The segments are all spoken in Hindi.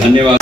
धन्यवाद।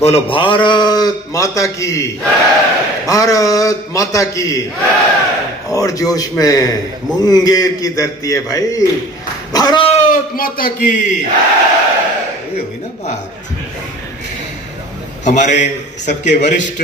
बोलो भारत माता की, भारत माता की। और जोश में मुंगेर की धरती है भाई, भारत माता की। ये हुई ना बात। हमारे सबके वरिष्ठ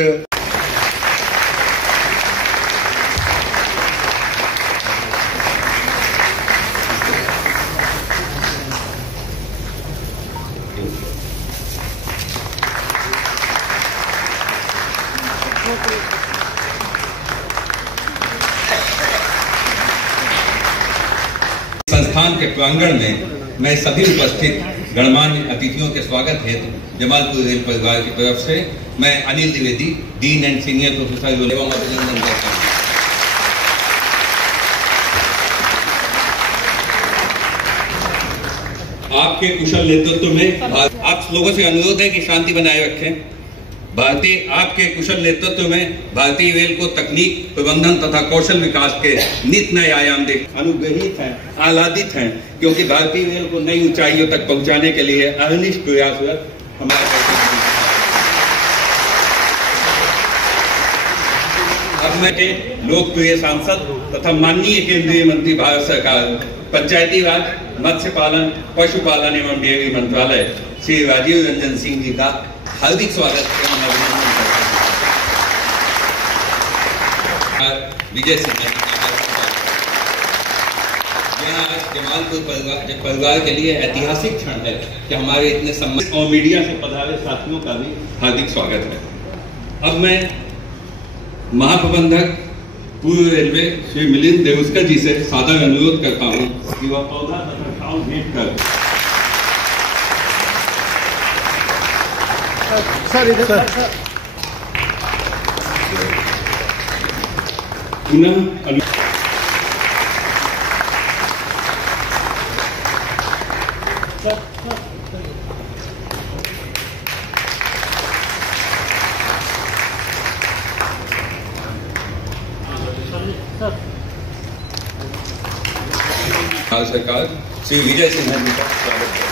संस्थान के प्रांगण में मैं सभी उपस्थित गणमान्य अतिथियों के स्वागत हेतु जमालपुर रेल परिवार की तरफ से मैं Anil Dwivedi, dean and senior professor एवं अभिनंदन करता हूँ। आपके कुशल नेतृत्व में आप लोगों से अनुरोध है कि शांति बनाए रखें। आपके कुशल नेतृत्व में भारतीय रेल को तकनीक, प्रबंधन तथा कौशल विकास के नित नए आयाम दे अनुग्रहित हैं, आह्लादित हैं, क्योंकि भारतीय रेल को नई ऊंचाइयों तक पहुंचाने के लिए अहर्निश प्रयासरत हमारे। अब मैं लोकप्रिय सांसद तथा माननीय केंद्रीय मंत्री भारत सरकार पंचायती राज, मत्स्य पालन, पशुपालन एवं डेयरी मंत्रालय श्री राजीव रंजन सिंह जी का हार्दिक स्वागत एवं अभिनंदन करता हूं। विजय सिंह आज जमालपुर परिवार के लिए ऐतिहासिक क्षण है कि हमारे इतने सम्मानित और मीडिया से पधारे साथियों का भी हार्दिक स्वागत है। अब मैं महाप्रबंधक पूर्व रेलवे श्री मिलिंद देवस्कर जी से सादर अनुरोध करता हूं कि वह पौधा तथा शाल भेंट कर पुनः सरकार श्री विजय सिन्हा जी का स्वागत है।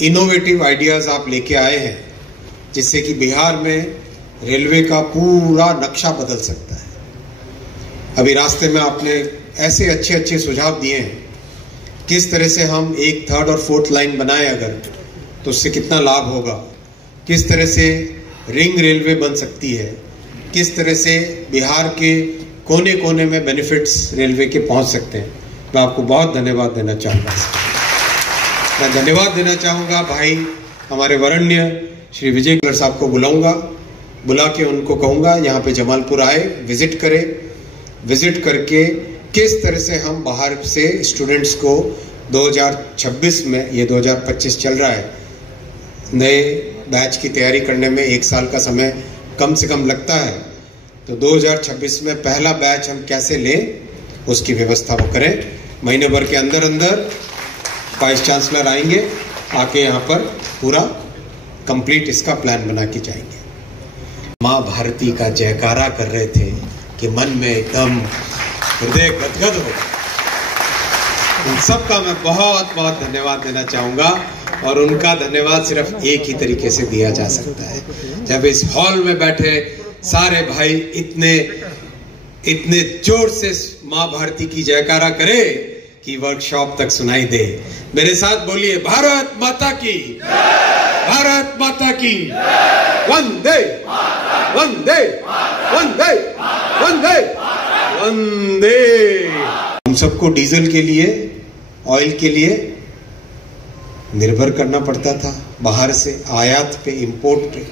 इनोवेटिव आइडियाज आप लेके आए हैं जिससे कि बिहार में रेलवे का पूरा नक्शा बदल सकता है। अभी रास्ते में आपने ऐसे अच्छे अच्छे सुझाव दिए हैं, किस तरह से हम एक थर्ड और फोर्थ लाइन बनाए अगर, तो उससे कितना लाभ होगा, किस तरह से रिंग रेलवे बन सकती है, किस तरह से बिहार के कोने कोने में बेनिफिट्स रेलवे के पहुंच सकते हैं। मैं आपको बहुत धन्यवाद देना चाहूँगा। मैं धन्यवाद देना चाहूँगा भाई हमारे वरण्य श्री विजय कलर साहब को बुला के उनको कहूँगा यहाँ पे जमालपुर आए, विजिट करें, विजिट करके किस तरह से हम बाहर से स्टूडेंट्स को 2026 में, ये 2025 चल रहा है, नए बैच की तैयारी करने में 1 साल का समय कम से कम लगता है, तो 2026 में पहला बैच हम कैसे लें उसकी व्यवस्था वो करें। महीने भर के अंदर अंदर वाइस चांसलर आएंगे, आके यहाँ पर पूरा कंप्लीट इसका प्लान बना के जाएंगे। माँ भारती का जयकारा कर रहे थे कि मन में एकदम हृदय गदगद हो। इन सबका मैं बहुत बहुत धन्यवाद देना चाहूंगा और उनका धन्यवाद सिर्फ एक ही तरीके से दिया जा सकता है जब इस हॉल में बैठे सारे भाई इतने जोर से मां भारती की जयकारा करे कि वर्कशॉप तक सुनाई दे। मेरे साथ बोलिए भारत माता की, भारत माता की, वंदे वंदे वंदे वंदे वंदे। हम सबको डीजल के लिए, ऑयल के लिए निर्भर करना पड़ता था बाहर से, आयात पे, इंपोर्ट पे।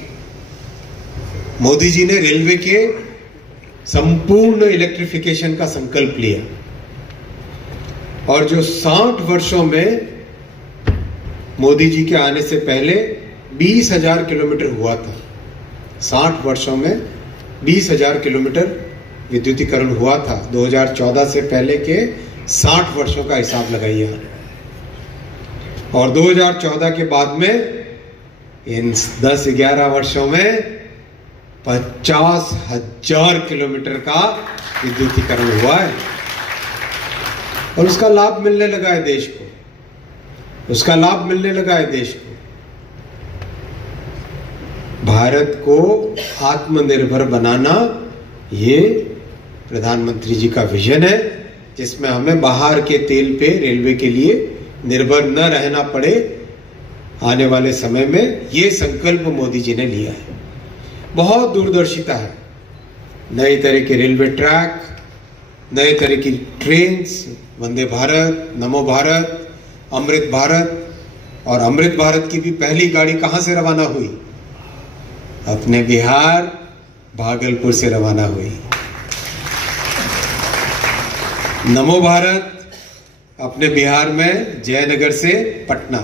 मोदी जी ने रेलवे के संपूर्ण इलेक्ट्रिफिकेशन का संकल्प लिया और जो 60 वर्षों में मोदी जी के आने से पहले 20,000 किलोमीटर हुआ था, 60 वर्षों में 20,000 किलोमीटर विद्युतीकरण हुआ था। 2014 से पहले के 60 वर्षों का हिसाब लगाइए और 2014 के बाद में इन 10-11 वर्षों में 50,000 किलोमीटर का विद्युतीकरण हुआ है और उसका लाभ मिलने लगा है देश को, उसका लाभ मिलने लगा है देश को। भारत को आत्मनिर्भर बनाना ये प्रधानमंत्री जी का विजन है जिसमें हमें बाहर के तेल पे रेलवे के लिए निर्भर न रहना पड़े। आने वाले समय में ये संकल्प मोदी जी ने लिया है। बहुत दूरदर्शिता है, नई तरह के रेलवे ट्रैक, नए तरह की ट्रेन्स, वंदे भारत, नमो भारत, अमृत भारत। और अमृत भारत की भी पहली गाड़ी कहां से रवाना हुई? अपने बिहार भागलपुर से रवाना हुई। नमो भारत अपने बिहार में जयनगर से पटना।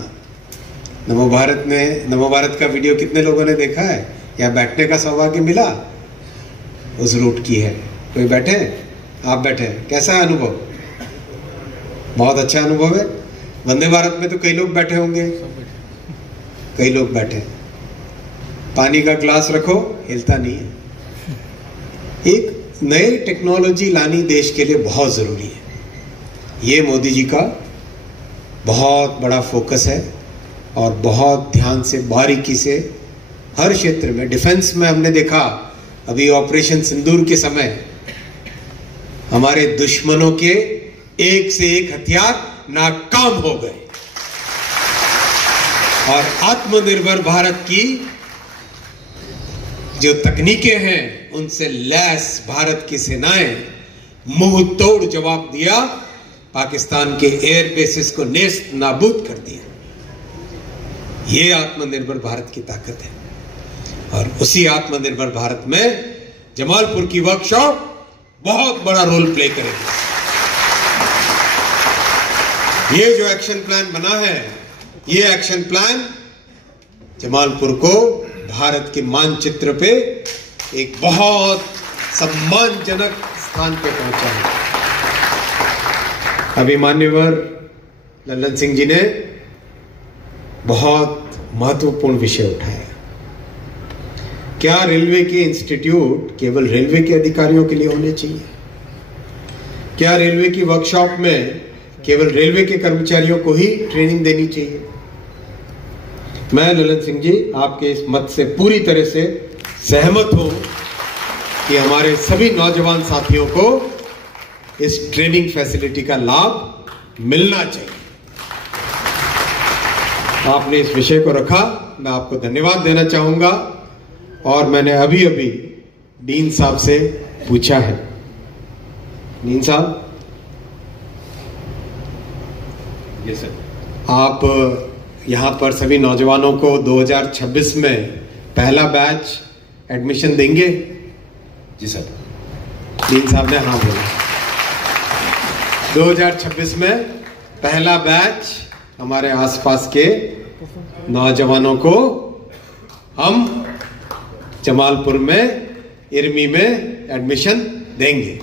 नमो भारत का वीडियो कितने लोगों ने देखा है या बैठने का सौभाग्य मिला? उस रूट की है। कोई बैठे? आप बैठे, कैसा है अनुभव? बहुत अच्छा अनुभव है। वंदे भारत में तो कई लोग बैठे होंगे, कई लोग बैठे। पानी का ग्लास रखो, हिलता नहीं है। एक नई टेक्नोलॉजी लानी देश के लिए बहुत जरूरी है। ये मोदी जी का बहुत बड़ा फोकस है और बहुत ध्यान से, बारीकी से हर क्षेत्र में। डिफेंस में हमने देखा अभी ऑपरेशन सिंदूर के समय हमारे दुश्मनों के एक से एक हथियार नाकाम हो गए और आत्मनिर्भर भारत की जो तकनीकें हैं उनसे लैस भारत की सेनाएं मुंह तोड़ जवाब दिया, पाकिस्तान के एयर बेसिस को नेस्त नाबूद कर दिया। ये आत्मनिर्भर भारत की ताकत है और उसी आत्मनिर्भर भारत में जमालपुर की वर्कशॉप बहुत बड़ा रोल प्ले करेगी। ये जो एक्शन प्लान बना है, ये एक्शन प्लान जमालपुर को भारत के मानचित्र पे एक बहुत सम्मानजनक स्थान पे पहुंचा है। अभी मान्यवर लल्लन सिंह जी ने बहुत महत्वपूर्ण विषय उठाया। क्या रेलवे के इंस्टीट्यूट केवल रेलवे के अधिकारियों के लिए होने चाहिए? क्या रेलवे की वर्कशॉप में केवल रेलवे के कर्मचारियों को ही ट्रेनिंग देनी चाहिए? मैं लल्लन सिंह जी आपके इस मत से पूरी तरह से सहमत हूं कि हमारे सभी नौजवान साथियों को इस ट्रेनिंग फैसिलिटी का लाभ मिलना चाहिए। आपने इस विषय को रखा, मैं आपको धन्यवाद देना चाहूंगा। और मैंने अभी डीन साहब से पूछा है, डीन साहब, यस सर, आप यहां पर सभी नौजवानों को 2026 में पहला बैच एडमिशन देंगे? जी सर। डीन साहब ने हाँ बोला। 2026 में पहला बैच हमारे आसपास के नौजवानों को हम जमालपुर में, इरमी में एडमिशन देंगे।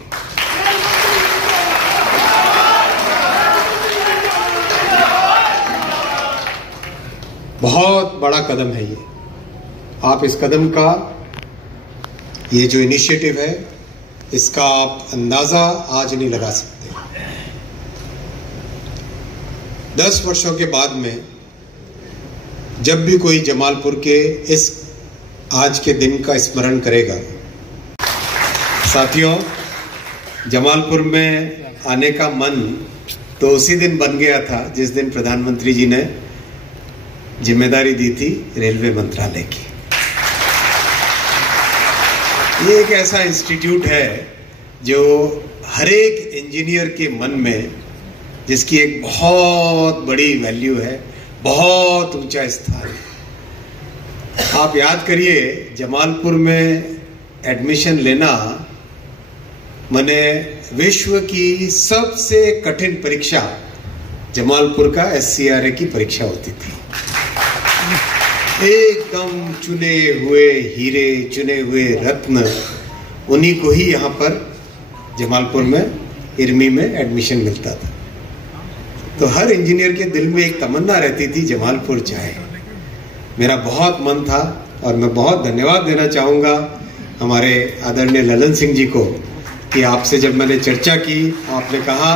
बहुत बड़ा कदम है ये। आप इस कदम का, ये जो इनिशिएटिव है, इसका आप अंदाजा आज नहीं लगा सकते। 10 वर्षों के बाद में जब भी कोई जमालपुर के इस आज के दिन का स्मरण करेगा, साथियों, जमालपुर में आने का मन तो उसी दिन बन गया था जिस दिन प्रधानमंत्री जी ने जिम्मेदारी दी थी रेलवे मंत्रालय की। ये एक ऐसा इंस्टीट्यूट है जो हर एक इंजीनियर के मन में, जिसकी एक बहुत बड़ी वैल्यू है, बहुत ऊंचा स्थान है। आप याद करिए, जमालपुर में एडमिशन लेना माने विश्व की सबसे कठिन परीक्षा जमालपुर का SCRA की परीक्षा होती थी। एकदम चुने हुए हीरे, चुने हुए रत्न, उन्हीं को ही यहाँ पर जमालपुर में इरमी में एडमिशन मिलता था। तो हर इंजीनियर के दिल में एक तमन्ना रहती थी, जमालपुर जाए। मेरा बहुत मन था और मैं बहुत धन्यवाद देना चाहूँगा हमारे आदरणीय ललन सिंह जी को कि आपसे जब मैंने चर्चा की, आपने कहा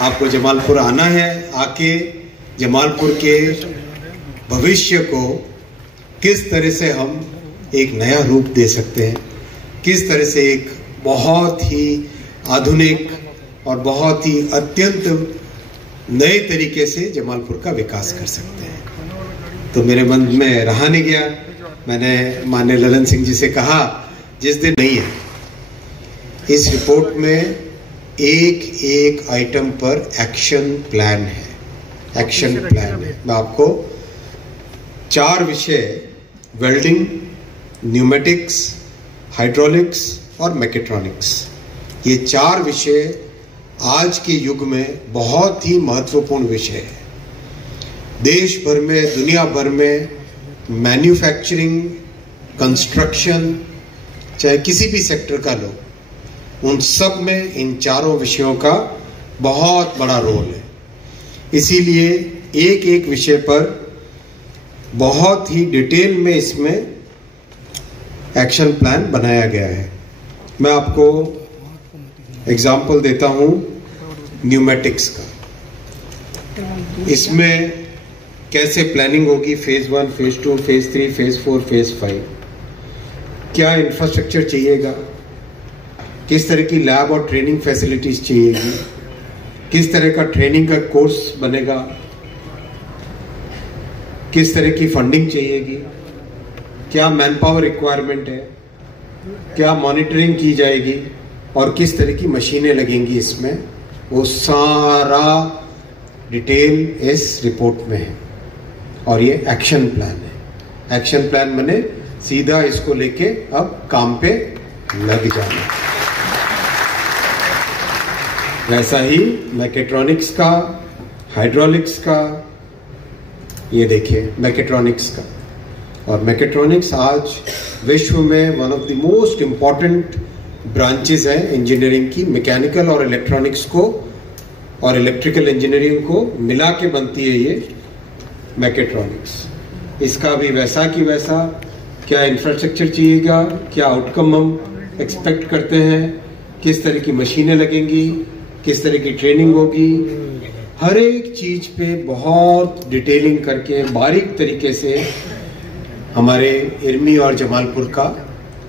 आपको जमालपुर आना है, आके जमालपुर के भविष्य को किस तरह से हम एक नया रूप दे सकते हैं, किस तरह से एक बहुत ही आधुनिक और बहुत ही अत्यंत नए तरीके से जमालपुर का विकास कर सकते हैं। तो मेरे मन में रहा नहीं गया, मैंने माननीय ललन सिंह जी से कहा, जिस दिन नहीं है, इस रिपोर्ट में एक एक आइटम पर एक्शन प्लान है, एक्शन प्लान है। मैं आपको 4 विषय, वेल्डिंग, न्यूमेटिक्स, हाइड्रोलिक्स और मैकेट्रॉनिक्स, ये 4 विषय आज के युग में बहुत ही महत्वपूर्ण विषय है। देश भर में, दुनिया भर में मैन्युफैक्चरिंग, कंस्ट्रक्शन, चाहे किसी भी सेक्टर का लो, उन सब में इन 4 विषयों का बहुत बड़ा रोल है। इसीलिए एक एक विषय पर बहुत ही डिटेल में इसमें एक्शन प्लान बनाया गया है। मैं आपको एग्जाम्पल देता हूं न्यूमेटिक्स का। इसमें कैसे प्लानिंग होगी, phase 1, phase 2, phase 3, phase 4, phase 5, क्या इंफ्रास्ट्रक्चर चाहिएगा, किस तरह की लैब और ट्रेनिंग फैसिलिटीज चाहिएगी, किस तरह का ट्रेनिंग का कोर्स बनेगा, किस तरह की फंडिंग चाहिएगी, क्या मैन पावर रिक्वायरमेंट है, क्या मॉनिटरिंग की जाएगी और किस तरह की मशीनें लगेंगी इसमें, वो सारा डिटेल इस रिपोर्ट में है। और ये एक्शन प्लान है। एक्शन प्लान मैंने सीधा इसको लेके अब काम पे लग जाना। वैसा ही मैकेट्रॉनिक्स का, हाइड्रोलिक्स का, ये देखिए मैकेट्रॉनिक्स का। और मैकेट्रॉनिक्स आज विश्व में one of the most important branches है इंजीनियरिंग की। मैकेनिकल और इलेक्ट्रॉनिक्स को और इलेक्ट्रिकल इंजीनियरिंग को मिला के बनती है ये मैकेट्रॉनिक्स। इसका भी वैसा की वैसा, क्या इंफ्रास्ट्रक्चर चाहिएगा, क्या आउटकम हम एक्सपेक्ट करते हैं, किस तरह की मशीनें लगेंगी, किस तरह की ट्रेनिंग होगी, हर एक चीज पे बहुत डिटेलिंग करके बारीक तरीके से हमारे इरमी और जमालपुर का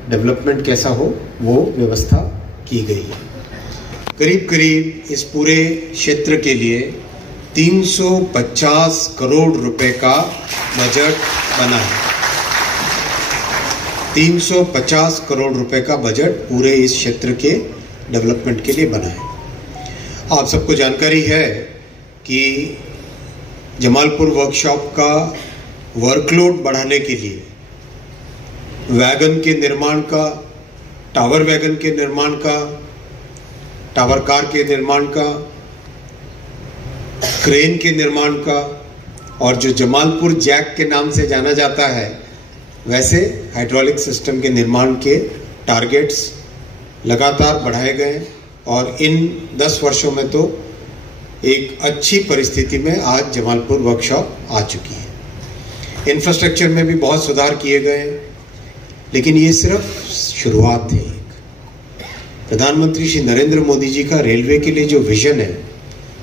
डेवलपमेंट कैसा हो वो व्यवस्था की गई है। करीब करीब इस पूरे क्षेत्र के लिए 350 करोड़ रुपए का बजट बना है। 350 करोड़ रुपए का बजट पूरे इस क्षेत्र के डेवलपमेंट के लिए बना है। आप सबको जानकारी है कि जमालपुर वर्कशॉप का वर्कलोड बढ़ाने के लिए वैगन के निर्माण का, टावर वैगन के निर्माण का, टावर कार के निर्माण का, क्रेन के निर्माण का, और जो जमालपुर जैक के नाम से जाना जाता है वैसे हाइड्रोलिक सिस्टम के निर्माण के टारगेट्स लगातार बढ़ाए गए। और इन 10 वर्षों में तो एक अच्छी परिस्थिति में आज जमालपुर वर्कशॉप आ चुकी है। इंफ्रास्ट्रक्चर में भी बहुत सुधार किए गए, लेकिन ये सिर्फ शुरुआत है। प्रधानमंत्री श्री नरेंद्र मोदी जी का रेलवे के लिए जो विजन है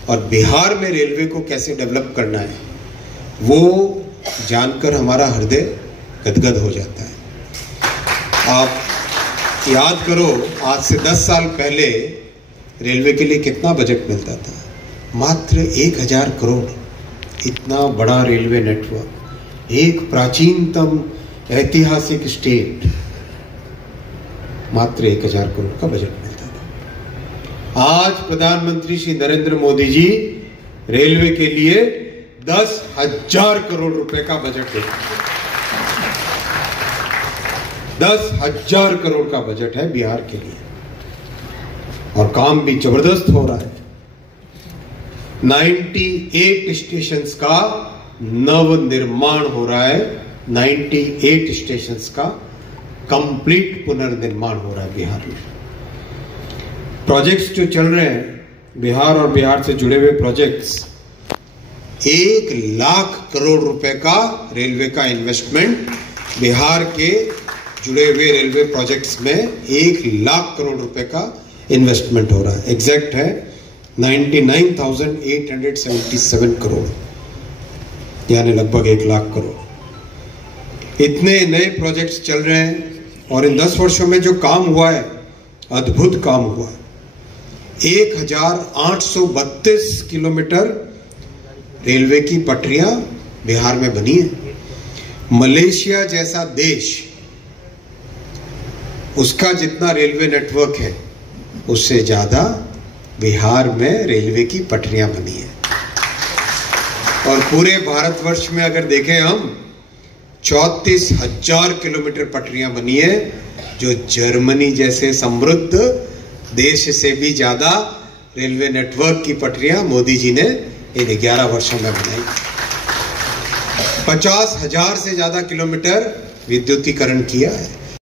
और बिहार में रेलवे को कैसे डेवलप करना है, वो जानकर हमारा हृदय गदगद हो जाता है। आप याद करो, आज से 10 साल पहले रेलवे के लिए कितना बजट मिलता था? मात्र 1000 करोड़। इतना बड़ा रेलवे नेटवर्क, एक प्राचीनतम ऐतिहासिक स्टेट, मात्र 1000 करोड़ का बजट मिलता था। आज प्रधानमंत्री श्री नरेंद्र मोदी जी रेलवे के लिए 10,000 करोड़ रुपए का बजट देते हैं। 10,000 करोड़ का बजट है बिहार के लिए, और काम भी जबरदस्त हो रहा है। 98 स्टेशंस का नव निर्माण हो रहा है। 98 स्टेशंस का कंप्लीट पुनर्निर्माण हो रहा है बिहार में। प्रोजेक्ट्स जो चल रहे हैं बिहार और बिहार से जुड़े हुए प्रोजेक्ट्स, 1 लाख करोड़ रुपए का रेलवे का इन्वेस्टमेंट बिहार के जुड़े हुए रेलवे प्रोजेक्ट्स में 1 लाख करोड़ रुपए का इन्वेस्टमेंट हो रहा है। एग्जैक्ट है 99,877 करोड़, यानी लगभग 1 लाख करोड़। इतने नए प्रोजेक्ट्स चल रहे हैं, और इन 10 वर्षों में जो काम हुआ है, अद्भुत काम हुआ है। 1832 किलोमीटर रेलवे की पटरियां बिहार में बनी है। मलेशिया जैसा देश, उसका जितना रेलवे नेटवर्क है, उससे ज्यादा बिहार में रेलवे की पटरियां बनी है। और पूरे भारतवर्ष में अगर देखें हम, 34,000 किलोमीटर पटरियां बनी है, जो जर्मनी जैसे समृद्ध देश से भी ज्यादा रेलवे नेटवर्क की पटरियां मोदी जी ने इन 11 वर्षों में बनाई। 50,000 से ज्यादा किलोमीटर विद्युतीकरण किया है।